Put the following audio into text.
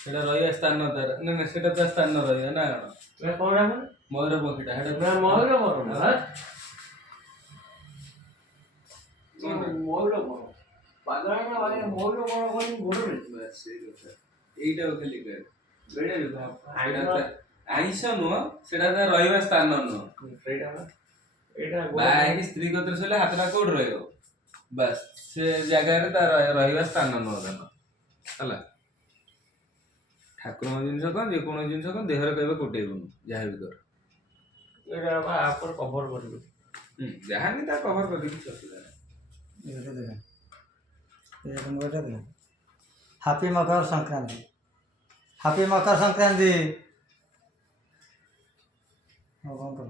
সেটা রহিবা স্থান তার না না সেটা তো স্থান রহিবা না কଣ ময়ূর পক্ষীটা সেটা ময়ূর বড় না ময়ূর বড় পাগড়াটা মানে ময়ূর বড় বলি বড় রে সেই কথা এইটাও খালি বেড় বেড়ে আইଁଷ ନୁହଁ ସେଟା ରହିବା ସ୍ଥାନ ନୁହଁ ସେଇଟା ବାହା ହେଇକି ସ୍ତ୍ରୀ କତିରେ ଶୋଇଲେ ହାତଟା କୋଉଠି ରହିବ ବାସ୍ ସେ ଜାଗାରେ ତା ରହିବା ସ୍ଥାନ ନୁହଁ ତାର ହେଲା ଠାକୁରଙ୍କ ଜିନିଷ କଣ ଯେକୌଣସି ଜିନିଷ କଣ ଦେହରେ କହିବେ କୋଟେଇବୁନି ଯାହା ବି କର ଏଇଟା ଆପଣ କଭର କରିବେ ଯାହାନି ତା କଭର କରିବେ କିଛି ଅସୁବିଧା ନାହିଁ ହାପି ମକର ସଂକ୍ରାନ୍ତି ହାପି ମକର ସଂକ୍ରାନ୍ତି। କଣ କର